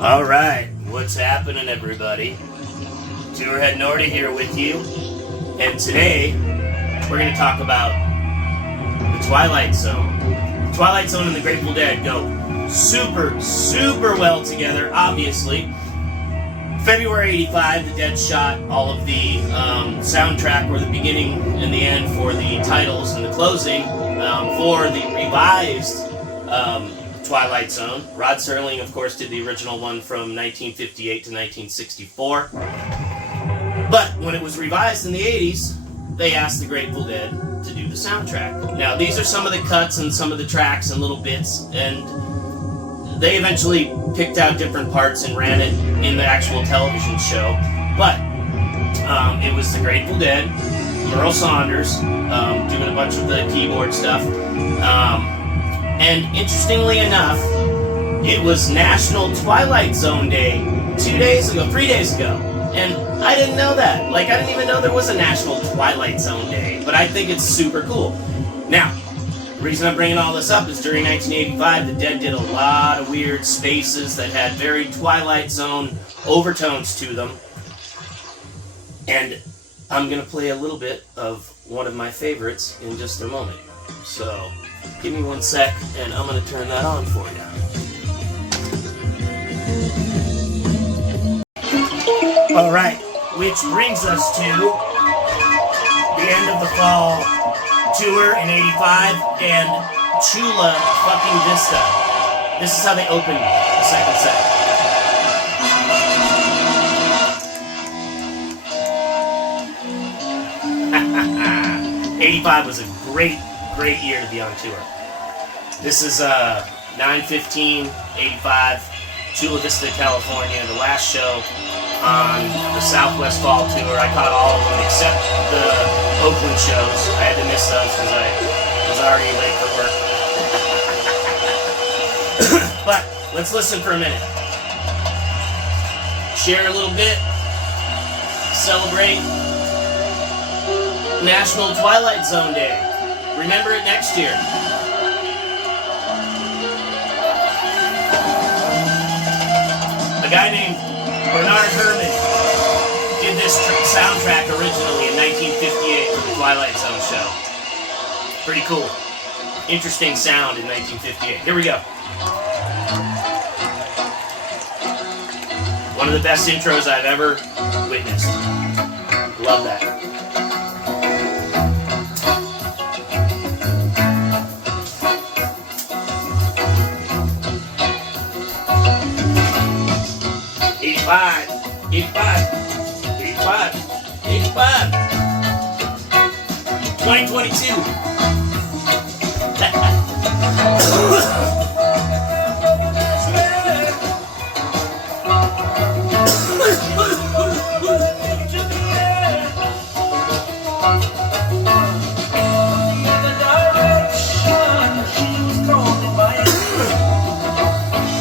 Alright, what's happening, everybody? Tourhead Nordy here with you, and today we're going to talk about the Twilight Zone. The Twilight Zone and the Grateful Dead go super well together, obviously. February 85, the Dead shot all of the soundtrack, or the beginning and the end for the titles and the closing for the revised Twilight Zone. Rod Serling, of course, did the original one from 1958 to 1964. But when it was revised in the 80s, they asked the Grateful Dead to do the soundtrack. Now, these are some of the cuts and some of the tracks and little bits, and they eventually picked out different parts and ran it in the actual television show. But it was the Grateful Dead, Merle Saunders, doing a bunch of the keyboard stuff. And interestingly enough, it was National Twilight Zone Day 3 days ago. And I didn't know that. I didn't even know there was a National Twilight Zone Day. But I think it's super cool. Now, the reason I'm bringing all this up is during 1985, the Dead did a lot of weird spaces that had very Twilight Zone overtones to them. And I'm going to play a little bit of one of my favorites in just a moment. So, give me 1 sec, and I'm going to turn that on for you. Alright, which brings us to the end of the fall tour in 85 and Chula Vista. This is how they opened the second set. 85 was a great year to be on tour. This is 9/15/85, Chula Vista, California, the last show on the Southwest Fall Tour. I caught all of them except the Oakland shows. I had to miss those because I was already late for work. But let's listen for a minute. Share a little bit. Celebrate National Twilight Zone Day. Remember it next year. A guy named Bernard Herrmann did this soundtrack originally in 1958 for the Twilight Zone show. Pretty cool. Interesting sound in 1958. Here we go. One of the best intros I've ever witnessed. Love that. Eighty-five. 2022.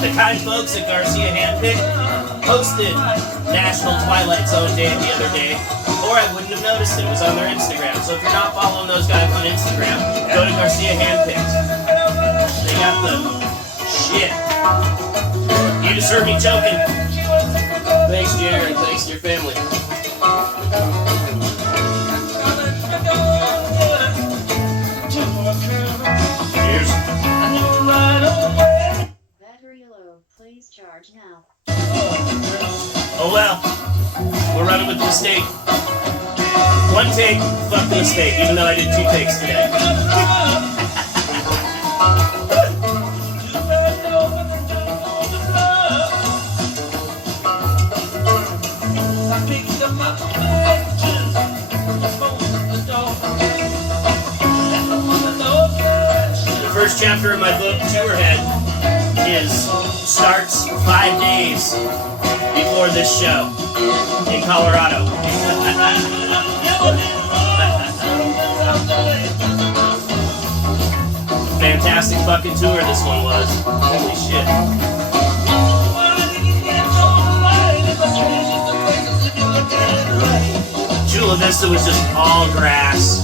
The kind folks at Garcia Handpicked posted National Twilight Zone Day the other day, or I wouldn't have noticed it. It was on their Instagram. So if you're not following those guys on Instagram, go to Garcia Handpicked. They got the shit. You just heard me choking. Thanks, Jared. Thanks to your family. Cheers. Battery low. Please charge now. Oh well, we're running with the mistake. 1 take, fuck the mistake, even though I did 2 takes today. The first chapter of my book, Tourhead, starts 5 days before this show in Colorado. Fantastic fucking tour this one was. Holy shit. Chula Vista was just all grass.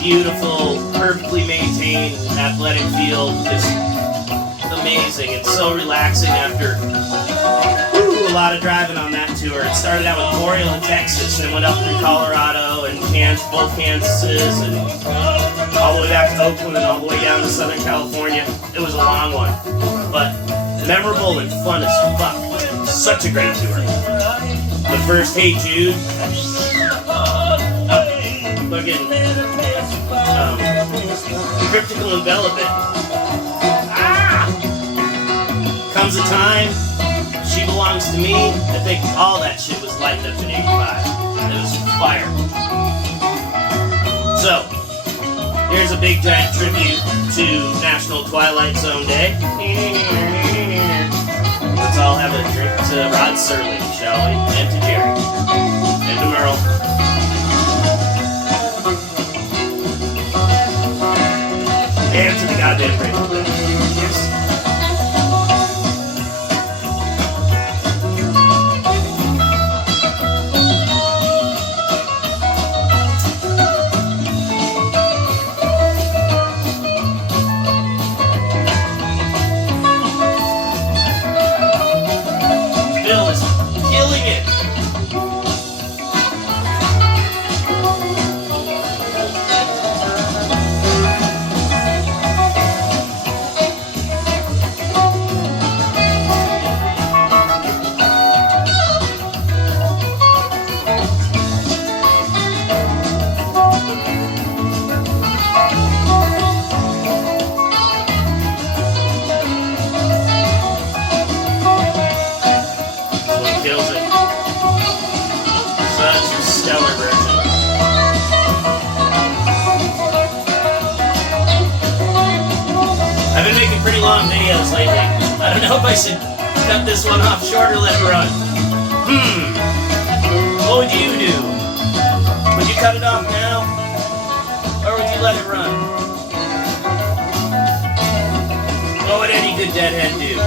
Beautiful, perfectly maintained, athletic field. Just amazing and so relaxing after Ooh, a lot of driving on that tour. It started out with Glorieta, Texas, then went up through Colorado and both Kansases, and all the way back to Oakland and all the way down to Southern California. It was a long one, but memorable and fun as fuck. Such a great tour. The first Hey Jude, fucking Cryptical Envelopment. Comes a Time, She Belongs to Me. I think all that shit was lighted up in 85. It was fire. So, here's a big giant tribute to National Twilight Zone Day. Let's all have a drink to Rod Serling, shall we? And to Jerry. And to Merle. And to the goddamn Grateful Dead. Yes. Bill is killing it. Kills it. Such a stellar version. I've been making pretty long videos lately. I don't know if I should cut this one off short or let it run. What would you do? Would you cut it off now? Or would you let it run? What would any good deadhead do?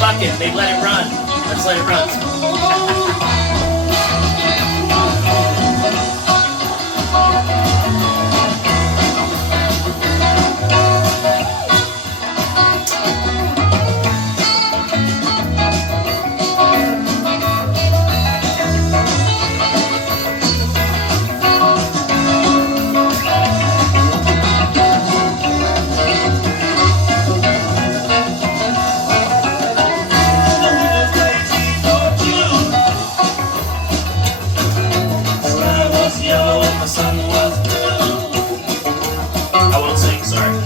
Fuck it, they'd let it run. Let's let it run. I won't sing, sorry.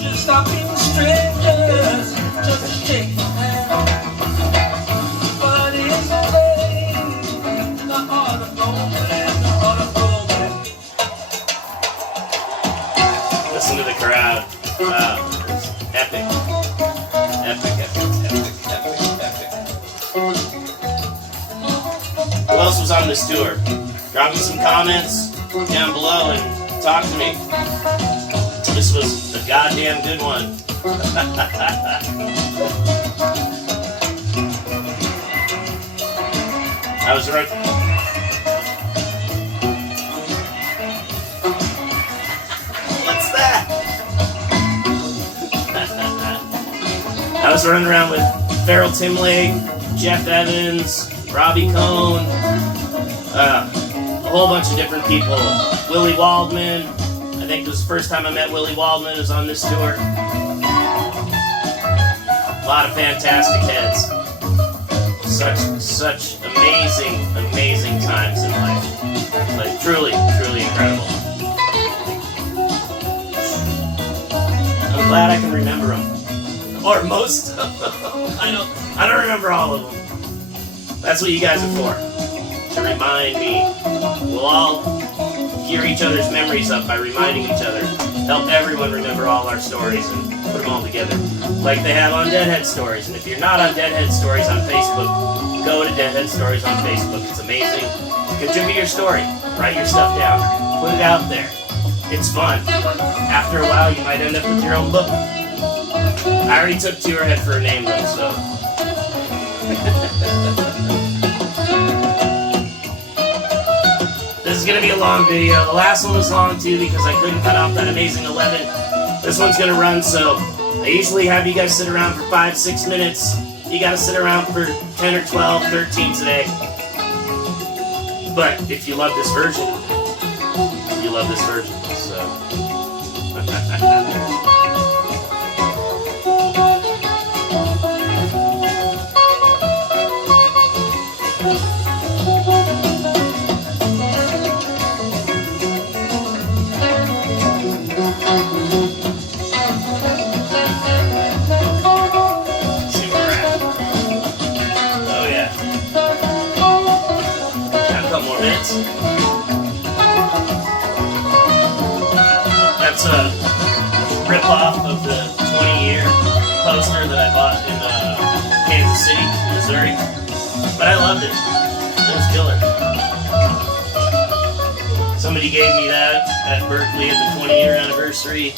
Just stop being strangers, just shake my hand. But it's late, the heart of gold and the heart of gold. Listen to the crowd. It's epic. Epic. Who else was on this tour? Drop me some comments down below and talk to me. This was a goddamn good one. I was right. What's that? I was running around with Farrell Timlake, Jeff Evans, Robbie Cohn, a whole bunch of different people. Willie Waldman. I think it was the first time I met Willie Waldman. It was on this tour. A lot of fantastic heads. Such amazing times in life. Like truly incredible. I'm glad I can remember them. Or most of them. I don't remember all of them. That's what you guys are for. To remind me. We'll all gear each other's memories up by reminding each other. Help everyone remember all our stories and put them all together. Like they have on Deadhead Stories. And if you're not on Deadhead Stories on Facebook, go to Deadhead Stories on Facebook. It's amazing. Contribute your story. Write your stuff down. Put it out there. It's fun. After a while, you might end up with your own book. I already took Tourhead for a name though, so. This is going to be a long video. The last one was long too because I couldn't cut off that amazing 11. This one's going to run, so I usually have you guys sit around for 5-6 minutes you gotta sit around for 10 or 12, 13 today. But if you love this version, you love this version, so. That's a rip-off of the 20-year poster that I bought in Kansas City, Missouri. But I loved it. It was killer. Somebody gave me that at Berkeley at the 20-year anniversary.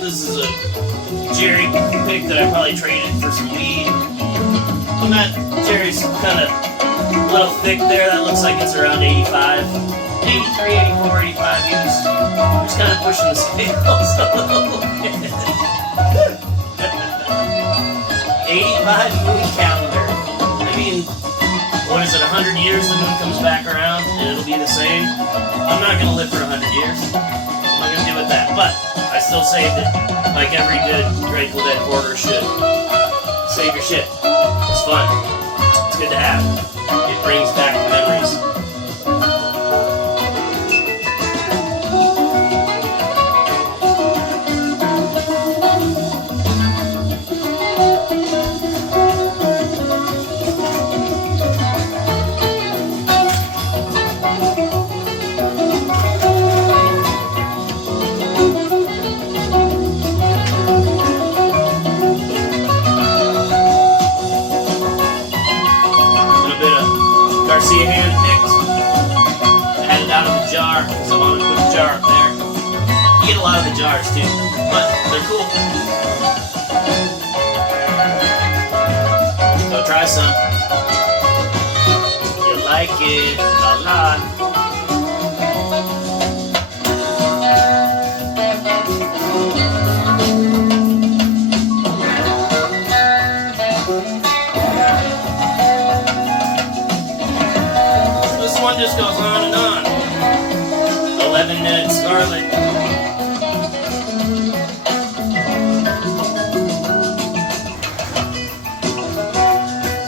This is a Jerry pick that I probably traded for some weed. And that Jerry's kind of a little thick there. That looks like it's around 85. 83, 84, 85. He's kind of pushing the scales a little bit. 85 moon calendar. I mean, what is it, 100 years the moon comes back around and it'll be the same? I'm not going to live for 100 years. I'm not going to do it that. But I still saved it like every good Grateful Dead hoarder should. Save your shit. It's fun. It's good to have. It brings back memories. Garcia hand picked. I had it out of the jar, so I wanted to put the jar up there. You get a lot of the jars too, but they're cool. So try some. You like it a lot. One just goes on and on. 11-minute Scarlett.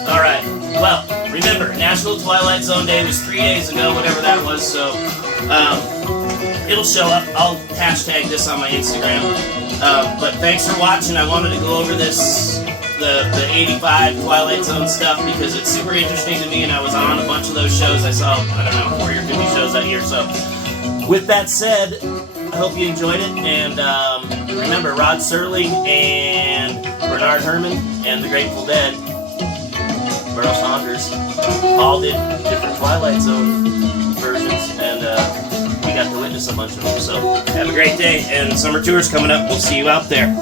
Alright, well, remember, National Twilight Zone Day was 3 days ago, whatever that was, so it'll show up. I'll hashtag this on my Instagram. But thanks for watching. I wanted to go over this the 85 Twilight Zone stuff because it's super interesting to me, and I was on a bunch of those shows. I saw, I don't know, 40 or 50 shows that year. So with that said, I hope you enjoyed it, and remember, Rod Serling and Bernard Herrmann and the Grateful Dead, Burl Saunders, all did different Twilight Zone versions, and we got to witness a bunch of them. So have a great day, and summer tour's coming up. We'll see you out there.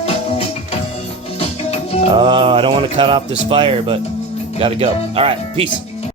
I don't want to cut off this fire, but gotta go. All right, peace.